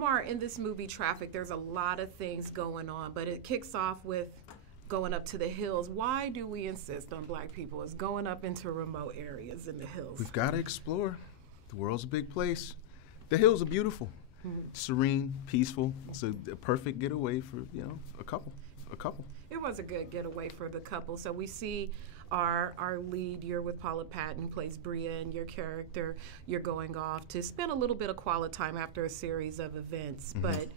Omar, in this movie Traffic, there's a lot of things going on, but it kicks off with going up to the hills. Why do we insist on black people as going up into remote areas in the hills? We've got to explore. The world's a big place. The hills are beautiful, serene, peaceful. It's a perfect getaway for, a couple. It was a good getaway for the couple. So we see our lead, you're with Paula Patton, plays Bria, and your character, you're going off to spend a little bit of quality time after a series of events, but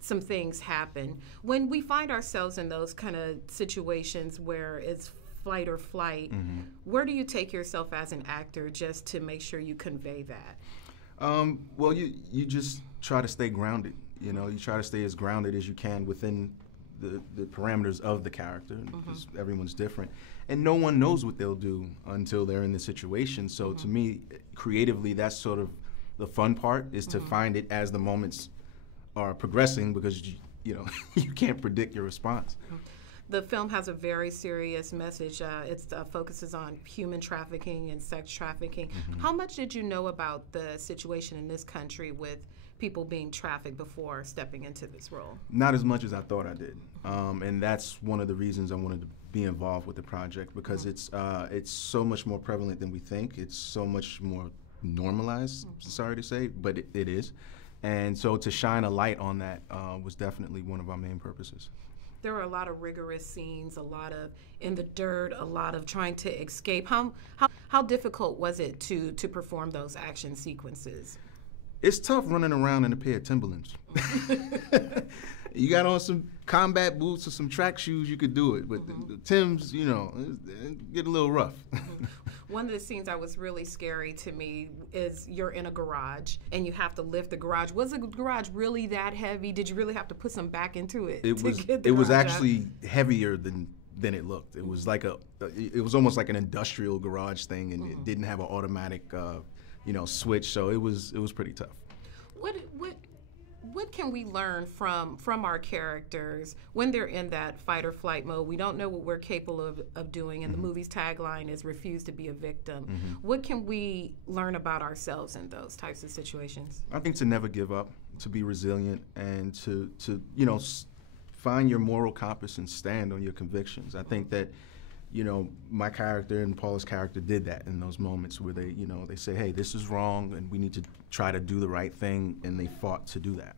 some things happen. When we find ourselves in those kind of situations where it's fight or flight, where do you take yourself as an actor just to make sure you convey that? Well, you just try to stay grounded. You try to stay as grounded as you can within the parameters of the character, because everyone's different. And no one knows what they'll do until they're in the situation. So to me, creatively, that's sort of the fun part, is to find it as the moments are progressing, because you can't predict your response. The film has a very serious message. It focuses on human trafficking and sex trafficking. How much did you know about the situation in this country with people being trafficked before stepping into this role? Not as much as I thought I did. And that's one of the reasons I wanted to be involved with the project, because it's so much more prevalent than we think. It's so much more normalized, sorry to say, but it is. And so to shine a light on that was definitely one of our main purposes. There were a lot of rigorous scenes, a lot of in the dirt, a lot of trying to escape. How difficult was it to perform those action sequences? It's tough running around in a pair of Timberlands. You got on some combat boots or some track shoes, you could do it. But the Timbs, it get a little rough. One of the scenes that was really scary to me is you're in a garage and you have to lift the garage. Was the garage really that heavy? Did you really have to put some back into it? It was actually heavier than it looked. It was like it was almost like an industrial garage thing, and it didn't have an automatic switch, so it was pretty tough. What can we learn from our characters when they're in that fight or flight mode? We don't know what we're capable of doing, and the movie's tagline is "Refuse to be a victim." What can we learn about ourselves in those types of situations? I think to never give up, to be resilient, and to find your moral compass and stand on your convictions. I think that my character and Paula's character did that in those moments where they say, hey, this is wrong and we need to try to do the right thing, and they fought to do that.